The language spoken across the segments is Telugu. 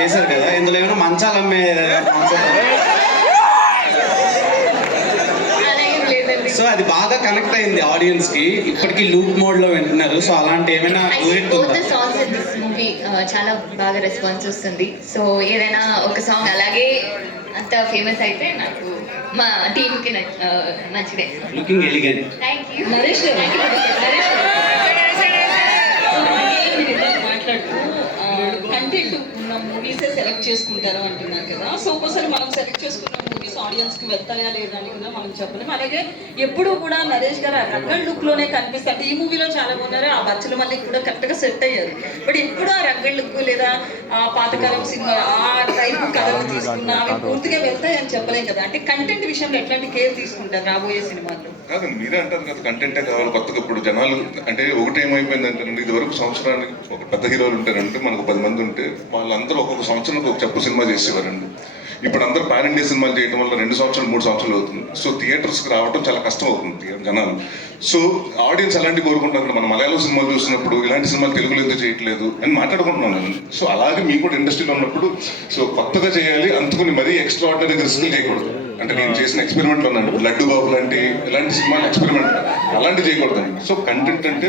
చేశారు కదా, ఇందులో ఏమైనా మంచాలు అమ్మే సో అది బాగా కనెక్ట్ అయింది ఆడియన్స్ కి, ఇప్పటికీ లూప్ మోడ్ లో వింటున్నారు. సో అలాంటి ఏమైనా సాంగ్స్ ఇన్ దిస్ మూవీ చాలా బాగా రెస్పాన్స్ వస్తుంది. సో ఏదైనా ఒక సాంగ్ అలాగే అంత ఫేమస్ అయితే నాకు మా టీమ్ కి నచ్చితే. Looking elegant. Thank you Naresh గారు. మాట్లాడుతూ కంటెంట్ ఉన్న మూవీసే సెలెక్ట్ చేసుకుంటారు అంటున్నారు కదా. సో ఒకసారి మనం సెలెక్ట్ చేసుకున్న మూవీస్ ఆడియన్స్ కి వెళ్తాయా లేదా అని కూడా మనం చెప్పలేము. అలాగే ఎప్పుడు కూడా నరేష్ గారు ఆ రగ్గడ్ లుక్ లోనే కనిపిస్తారు. అంటే ఈ మూవీలో చాలా ఉన్నారు, ఆ బచ్చల మళ్ళీ కూడా కరెక్ట్ గా సెట్ అయ్యారు. బట్ ఎప్పుడు ఆ రగ్గడ్ లుక్ లేదా ఆ పాతకాలం సినిమా ఆ టైప్ కథలు తీసుకున్న అవి పూర్తిగా వెళ్తాయని చెప్పలేం కదా. అంటే కంటెంట్ విషయంలో ఎట్లాంటి కేర్ తీసుకుంటారు రాబోయే సినిమాల్లో? కాదండి, మీరే అంటారు కదా కంటెంటే కావాలి కొత్తగా. ఇప్పుడు జనాలు అంటే ఒకటి ఏమైపోయిందంటే, ఇది వరకు సంవత్సరానికి ఒక పెద్ద హీరోలు ఉంటారంటే మనకు 10 మంది ఉంటే వాళ్ళందరూ ఒక్కొక్క సంవత్సరానికి ఒక చెప్పు సినిమా చేసేవారండి. ఇప్పుడు అందరూ పాన్ ఇండియా సినిమాలు చేయడం వల్ల 2 సంవత్సరాలు 3 సంవత్సరాలు అవుతుంది. సో థియేటర్స్కి రావడం చాలా కష్టం అవుతుంది జనాలు. సో ఆడియన్స్ అలాంటి కోరుకుంటారు. మనం మలయాళం సినిమాలు చూసినప్పుడు ఇలాంటి సినిమాలు తెలుగులో ఎందుకు చేయట్లేదు అని మాట్లాడుకుంటున్నాం నేను. సో అలాగే మీకు కూడా ఇండస్ట్రీలో ఉన్నప్పుడు సో కొత్తగా చేయాలి, అందుకుని మరీ ఎక్స్ట్రా ఆర్డినరీ రిస్క్ చేయకూడదు. అంటే నేను చేసిన ఎక్స్పెరిమెంట్లో ఉన్నాను, లడ్డు బాబు లాంటి ఇలాంటి సినిమాలు ఎక్స్పెరిమెంట్ అలాంటివి చేయకూడదండి. సో కంటెంట్ అంటే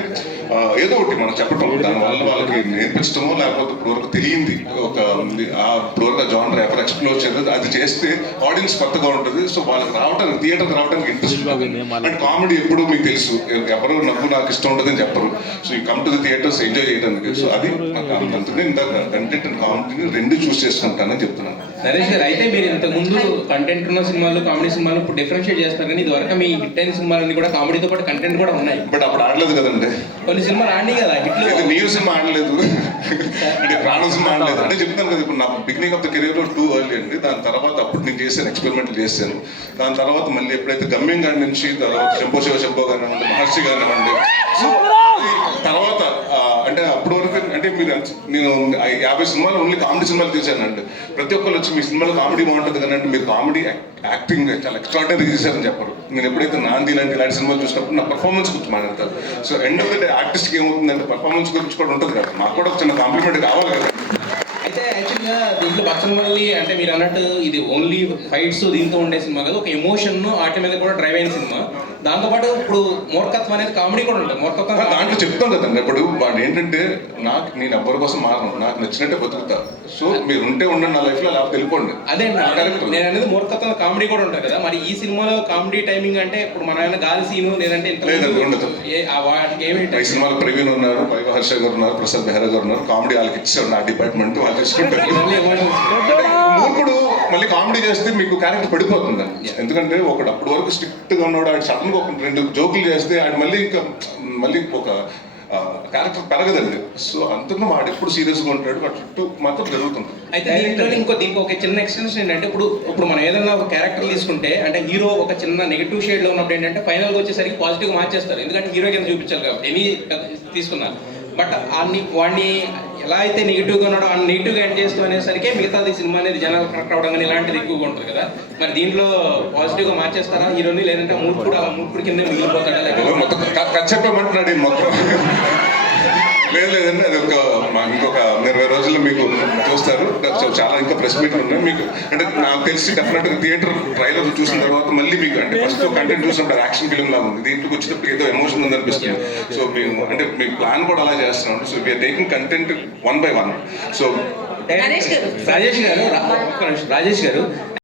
ఏదో ఒకటి మనం చెప్పటం, దానివల్ల వాళ్ళకి నేర్పించడమో లేకపోతే ఇప్పుడు వరకు తెలియంది ఒక ఇప్పుడు వరకు జానర్ ఎక్కడ ఎక్స్ప్లోర్ చేయదు, అది చేస్తే ఆడియన్స్ కొత్తగా ఉంటుంది. సో వాళ్ళకి రావడానికి థియేటర్కి రావడానికి ఇంట్రెస్ట్ ఉంటుంది. అండ్ కామెడీ ఎప్పుడు మీకు తెలుసు, ఎవరు నవ్వు నాకు ఇష్టం ఉండదని చెప్పరు. సో ఈ come to the theatres enjoy చేయడానికి. సో అది నాకు అందుకనే ఇందాక కంటెంట్ అండ్ కామెడీని 2 చూస్ చేసుకుంటానని చెప్తున్నాను. నరేష్ గారు, అయితే మీరు ఇంతకు ముందు కంటెంట్ ఉన్న సినిమాలు కామెడీ సినిమాలు ఇప్పుడు డిఫరెన్షియేట్ చేస్తారు, కానీ ఇది వరకు మీ హిట్ అయిన సినిమాలన్నీ కూడా కామెడీతో పాటు కంటెంట్ కూడా ఉన్నాయి. బట్ అప్పుడు ఆడలేదు కదండి, కొన్ని సినిమాలు ఆడి కదా హిట్లు. నీరు సినిమా ఆడలేదు అంటే ప్రాణం సినిమా ఆడలేదు అంటే చెప్తాను కదా. ఇప్పుడు నా బిగినింగ్ ఆఫ్ ద కెరీర్లో 2 early అండి. దాని తర్వాత అప్పుడు నేను చేశాను, ఎక్స్పెరిమెంట్లు చేశాను. దాని తర్వాత మళ్ళీ ఎప్పుడైతే గమ్యం గారి నుంచి తర్వాత శంభో శివ శంభో కానివ్వండి, మహర్షి కానివ్వండి, సో తర్వాత అంటే అప్పటి వరకు అంటే మీరు నేను 50 సినిమాలు ఓన్లీ కామెడీ సినిమాలు తీశానండి. ప్రతి ఒక్కరు వచ్చి మీ సినిమాలో కామెడీ బాగుంటుంది కానీ అంటే మీరు కామెడీ యాక్టింగ్ చాలా ఎక్స్ట్రాడనరీ చేశారని చెప్పరు. నేను ఎప్పుడైతే నాంది ఇలాంటి సినిమాలు చూసినప్పుడు నా పర్ఫార్మెన్స్ గురించి మాట్లాడతారు. So end of the day ఆర్టిస్ట్కి ఏమవుతుందంటే పర్ఫార్మెన్స్ గురించి కూడా ఉంటుంది కదా, మాకు కూడా చిన్న కాంప్లిమెంట్ కావాలి కదా. అయితే యాక్చువల్గా దీంట్లో బచ్చనమల్లి అంటే మీరు అన్నట్టు ఇది ఓన్లీ ఫైట్స్ దీంతో ఉండే సినిమా కదా, ఒక ఎమోషన్ వాటి మీద కూడా డ్రైవ్ అయిన సినిమా. దాంతోపాటు ఇప్పుడు మూర్ఖత్వం అనేది కామెడీ కూడా ఉంటుంది. మూర్ఖత్వం దాంట్లో చెప్తాం కదండి. ఇప్పుడు వాడు ఏంటంటే నేను ఎవరి కోసం మారను, నాకు నచ్చినట్టే బతుకుతా. సో మీరు ఉంటే ఉండండి నా లైఫ్లో, లేకపోతే వెళ్ళిపోండి. అదే నేను అనేది మూర్ఖత్వం కామెడీ కూడా ఉంటుంది కదా. మరి ఈ సినిమాలో కామెడీ టైమింగ్ అంటే ఇప్పుడు మన ఏమైనా గాలి సీను లేదంటే లేదండి ఉండదు. వాటికి ఏమి ఈ సినిమాలో ప్రవీణ్ ఉన్నారు, వైవ హర్ష గారు ఉన్నారు, ప్రసాద్ బెహ్రా గారు ఉన్నారు. కామెడీ వాళ్ళకి ఇచ్చారు, నా డిపార్ట్మెంట్ వాళ్ళు చేసుకుంటారు. మూర్ఖుడు మళ్ళీ కామెడీ చేస్తే మీకు క్యారెక్టర్ పడిపోతుంది. ఎందుకంటే ఒకడు అప్పటి వరకు స్ట్రిక్ట్ గా ఉన్నాడు, ఆడు సడన్ గా ఒక 2 జోకులు చేస్తే ఆడు మళ్ళీ ఒక క్యారెక్టర్ పెరగదండి. సో అంతలో వాడు ఎప్పుడు సీరియస్ గా ఉంటాడు, వాడు చుట్టూ మాత్రం జరుగుతుంది. అయితే దీనికి ఒక చిన్న ఎక్స్టెన్షన్ ఏంటంటే ఇప్పుడు మనం ఏదైనా ఒక క్యారెక్టర్ తీసుకుంటే అంటే హీరో ఒక చిన్న నెగిటివ్ షేడ్ లో ఉన్నప్పుడు ఏంటంటే ఫైనల్ గా వచ్చేసరికి పాజిటివ్ మార్చేస్తారు, ఎందుకంటే హీరో కింద చూపించాలి కాబట్టి ఎనీ తీసుకున్నారు. బట్ వాడిని ఎలా అయితే నెగిటివ్గా ఉన్నాడో ఆ నెగిటివ్గా ఎండ్ చేస్తూ అనేసరికి మిగతాది సినిమా అనేది జనాలు కనెక్ట్ అవ్వడం కానీ ఇలాంటిది ఎక్కువగా ఉంటుంది కదా. మరి దీంట్లో పాజిటివ్గా మార్చేస్తారా హీరోని, లేదంటే మూర్ఖుడు కింద మిగిలిపోతాడా? లేకపోతే చెప్పమంటున్నాడు మొత్తం లేదండి. అది ఇంకొక 20 రోజుల్లో మీకు చూస్తారు. చాలా ఇంకా ప్రెస్ మీట్లు ఉన్నాయి మీకు. అంటే నాకు తెలిసి డెఫినెట్గా థియేటర్ ట్రైలర్ చూసిన తర్వాత మళ్ళీ మీకు అంటే ఫస్ట్ కంటెంట్ చూసినప్పుడు యాక్షన్ ఫిల్మ్ లాగా ఉంది, దీంట్లోకి వచ్చినప్పుడు ఏదో ఎమోషన్ ఉందనిపిస్తుంది. సో మేము అంటే మీ ప్లాన్ కూడా అలా చేస్తున్నాం. So we're taking content 1 by 1. So Rajesh గారు